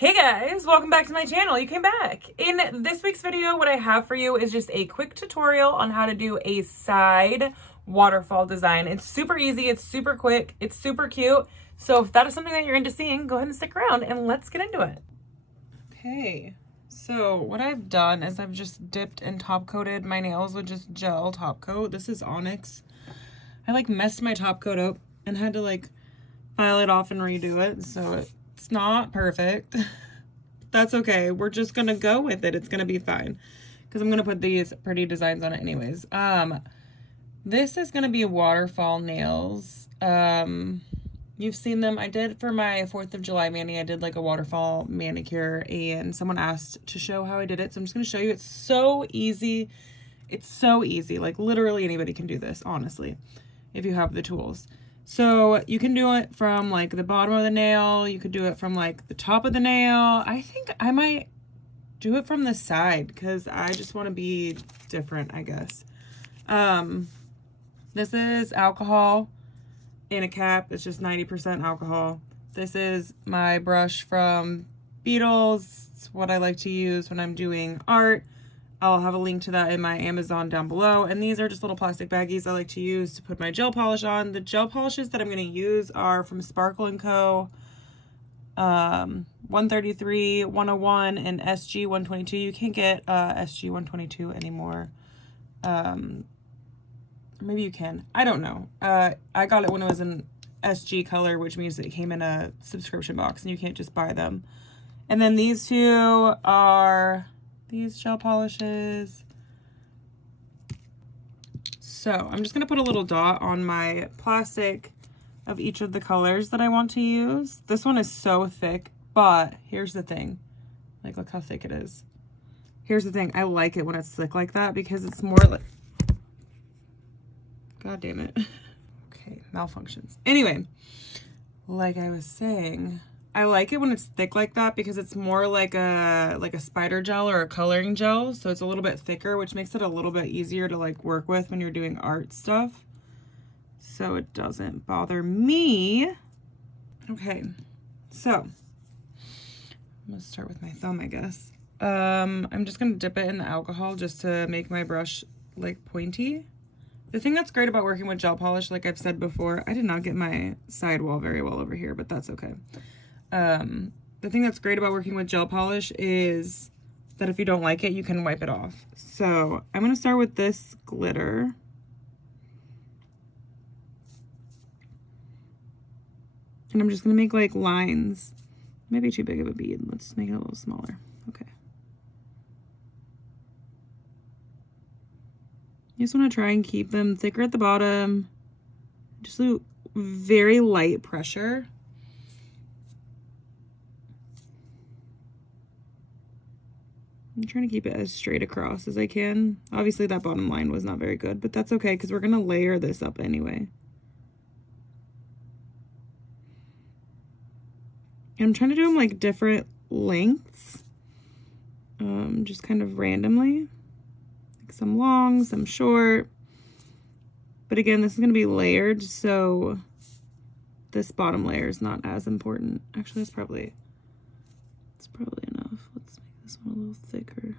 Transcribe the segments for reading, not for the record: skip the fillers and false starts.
Hey guys, welcome back to my channel. You came back. In this week's video, what I have for you is just a quick tutorial on how to do a side waterfall design. It's super easy, it's super quick, it's super cute. So if that is something that you're into seeing, go ahead and stick around and let's get into it. Okay, so what I've done is I've just dipped and top coated my nails with just gel top coat. This is Onyx. I messed my top coat up and had to file it off and redo it, so it's not perfect. That's okay. We're just gonna go with it. It's gonna be fine because I'm gonna put these pretty designs on it anyways. This is gonna be waterfall nails. You've seen them. I did for my 4th of July mani. I did a waterfall manicure and someone asked to show how I did it. So I'm just gonna show you. It's so easy. It's so easy. Literally anybody can do this, honestly, if you have the tools. So you can do it from the bottom of the nail. You could do it from the top of the nail. I think I might do it from the side because I just want to be different, I guess. This is alcohol in a cap. It's just 90% alcohol. This is my brush from Beetles. It's what I like to use when I'm doing art. I'll have a link to that in my Amazon down below. And these are just little plastic baggies I like to use to put my gel polish on. The gel polishes that I'm going to use are from Sparkle & Co. 133, 101, and SG 122. You can't get SG 122 anymore. Maybe you can. I don't know. I got it when it was an SG color, which means it came in a subscription box and you can't just buy them. And then these two are these gel polishes. So I'm just gonna put a little dot on my plastic of each of the colors that I want to use. This one is so thick, but here's the thing. Look how thick it is. Here's the thing. I like it when it's thick like that because it's more God damn it. Okay, malfunctions. Anyway, like I was saying, I like it when it's thick like that because it's more like a spider gel or a coloring gel. So it's a little bit thicker, which makes it a little bit easier to work with when you're doing art stuff. So it doesn't bother me. Okay, so I'm gonna start with my thumb, I guess. I'm just gonna dip it in the alcohol just to make my brush pointy. The thing that's great about working with gel polish, like I've said before, I did not get my sidewall very well over here, but that's okay. The thing that's great about working with gel polish is that if you don't like it, you can wipe it off. So I'm going to start with this glitter. And I'm just going to make lines. Maybe too big of a bead. Let's make it a little smaller. Okay. You just want to try and keep them thicker at the bottom. Just do very light pressure. I'm trying to keep it as straight across as I can. Obviously that bottom line was not very good, but that's okay because we're going to layer this up anyway. And I'm trying to do them different lengths. Just kind of randomly. Some long, some short. But again, this is going to be layered, so this bottom layer is not as important. Actually, it's probably enough. Let's make this one a little thicker.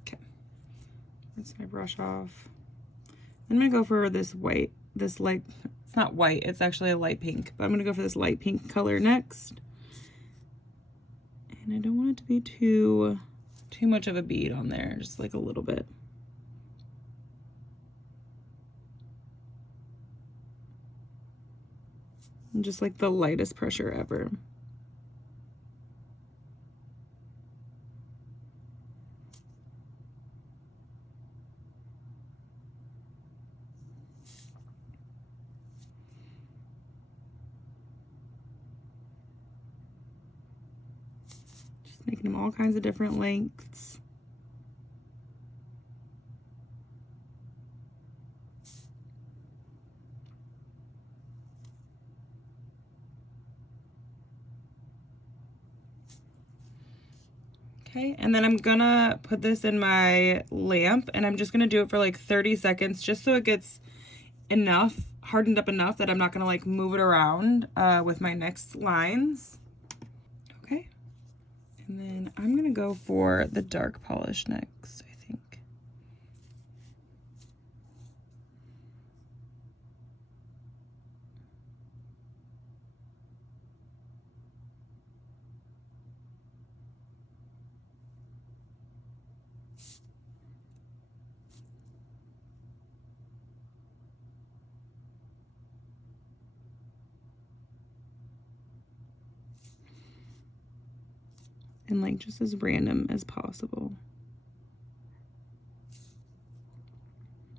Okay. Rinse my brush off. I'm going to go for this white, it's not white, it's actually a light pink, but I'm going to go for this light pink color next. And I don't want it to be too much of a bead on there, just a little bit. And just the lightest pressure ever. Making them all kinds of different lengths. Okay, and then I'm gonna put this in my lamp, and I'm just gonna do it for like 30 seconds just so it gets enough, hardened up enough that I'm not gonna like move it around with my next lines. Okay, and then I'm gonna go for the dark polish next, I think. And like just as random as possible.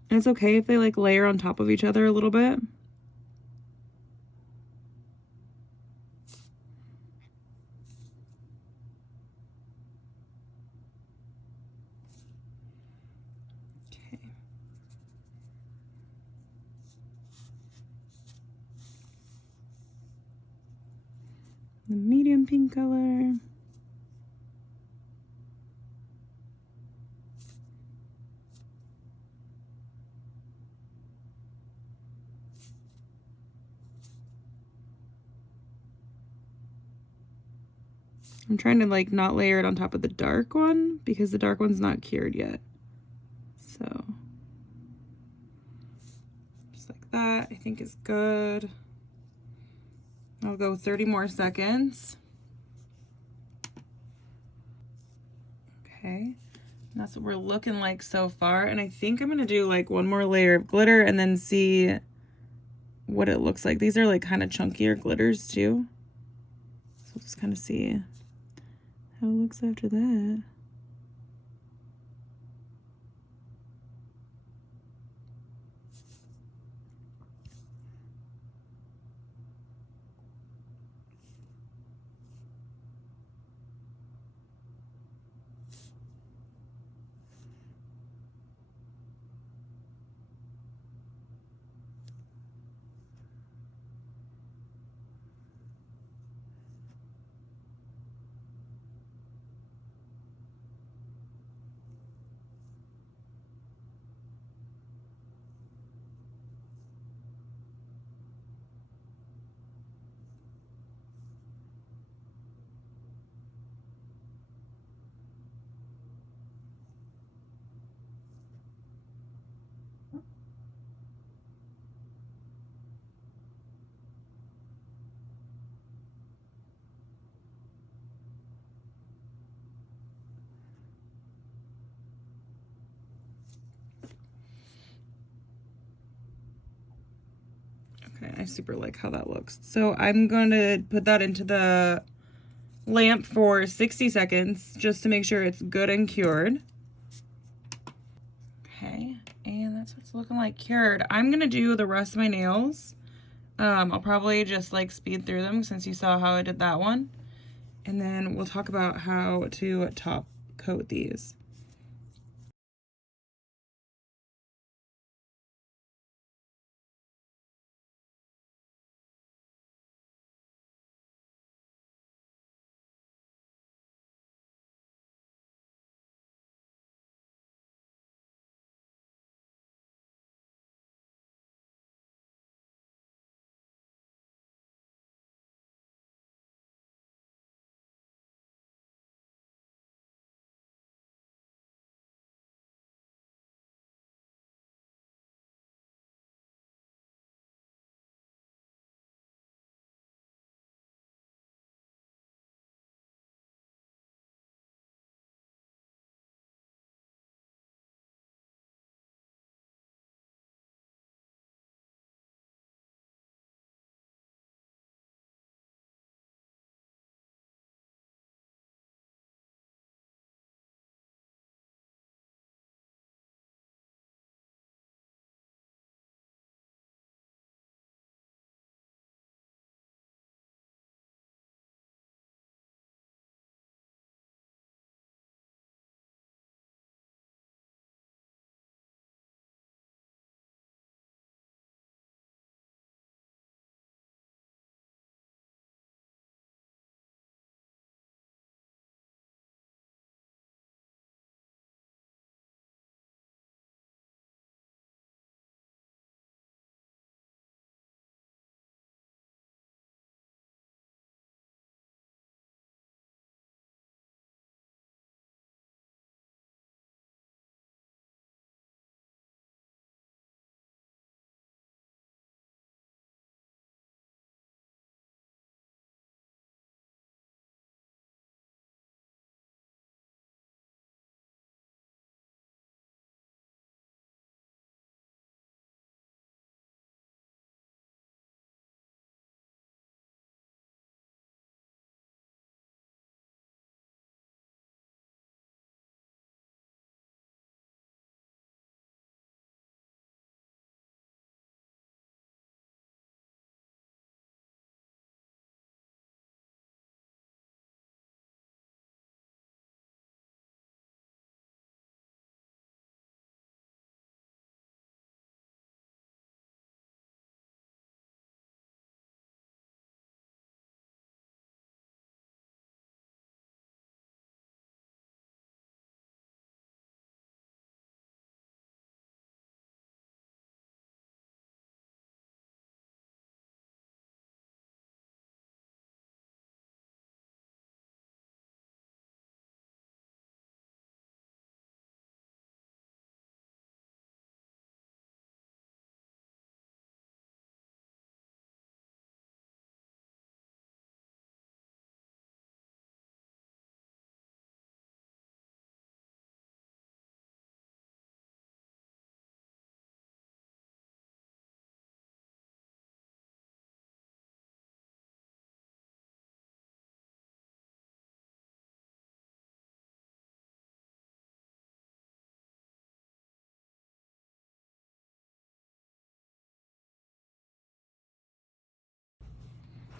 And it's okay if they like layer on top of each other a little bit. Okay. The medium pink color. I'm trying to like not layer it on top of the dark one because the dark one's not cured yet. So just like that, I think is good. I'll go 30 more seconds. Okay, and that's what we're looking like so far. And I think I'm gonna do like one more layer of glitter and then see what it looks like. These are like kind of chunkier glitters too. So we'll just kind of see how it looks after that. Okay, I super like how that looks. So I'm going to put that into the lamp for 60 seconds just to make sure it's good and cured. Okay, and that's what it's looking like cured. I'm gonna do the rest of my nails. I'll probably just like speed through them since you saw how I did that one. And then we'll talk about how to top coat these.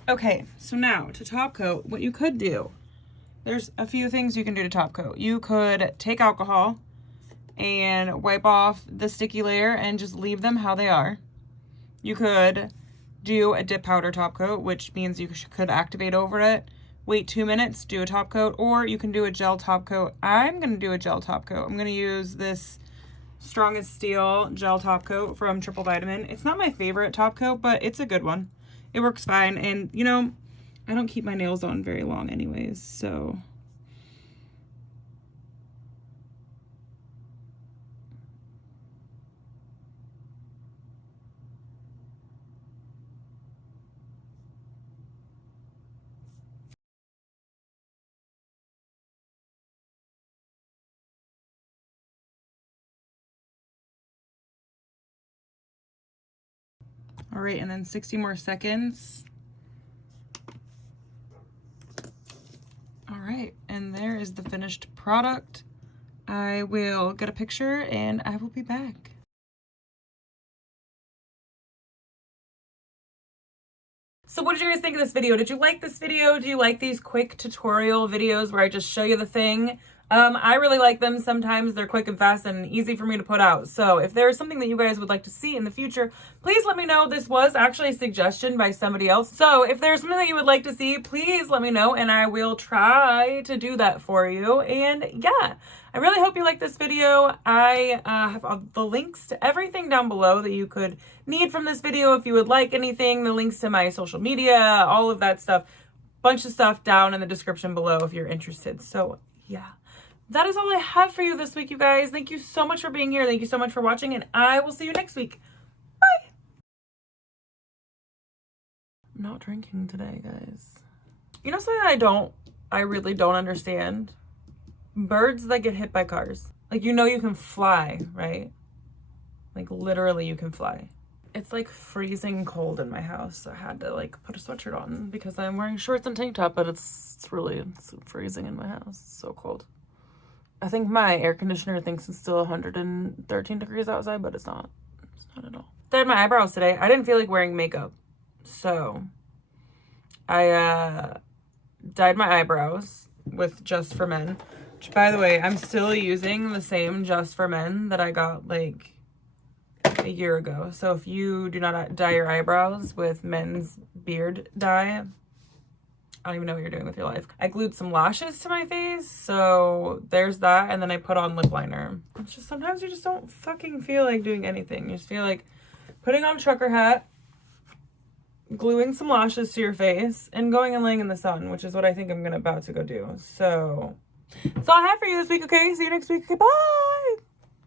Okay, so now to top coat, what you could do, there's a few things you can do to top coat. You could take alcohol and wipe off the sticky layer and just leave them how they are. You could do a dip powder top coat, which means you could activate over it, wait 2 minutes, do a top coat, or you can do a gel top coat. I'm gonna do a gel top coat. I'm gonna use this Strong as Steel gel top coat from Triple Vitamin. It's not my favorite top coat, but it's a good one. It works fine, and you know, I don't keep my nails on very long anyways, so. All right, and then 60 more seconds. All right, and there is the finished product. I will get a picture and I will be back. So what did you guys think of this video? Did you like this video? Do you like these quick tutorial videos where I just show you the thing? I really like them. Sometimes they're quick and fast and easy for me to put out. So if there is something that you guys would like to see in the future, please let me know. This was actually a suggestion by somebody else. So if there's something that you would like to see, please let me know and I will try to do that for you. And yeah, I really hope you like this video. I have the links to everything down below that you could need from this video if you would like anything, the links to my social media, all of that stuff, bunch of stuff down in the description below if you're interested. So yeah. That is all I have for you this week, you guys. Thank you so much for being here. Thank you so much for watching, and I will see you next week. Bye! I'm not drinking today, guys. You know something I really don't understand? Birds that get hit by cars. Like, you know you can fly, right? Like, literally you can fly. It's like freezing cold in my house. So I had to like put a sweatshirt on because I'm wearing shorts and tank top, but it's freezing in my house. It's so cold. I think my air conditioner thinks it's still 113 degrees outside, but it's not. It's not at all. Dyed my eyebrows today. I didn't feel like wearing makeup. So I dyed my eyebrows with Just for Men. Which, by the way, I'm still using the same Just for Men that I got like a year ago. So if you do not dye your eyebrows with men's beard dye, I don't even know what you're doing with your life. I glued some lashes to my face, so there's that, and then I put on lip liner. It's just sometimes you just don't fucking feel like doing anything. You just feel like putting on a trucker hat, gluing some lashes to your face, and going and laying in the sun, which is what I think I'm about to go do. So that's all I have for you this week, okay? See you next week. Okay, bye!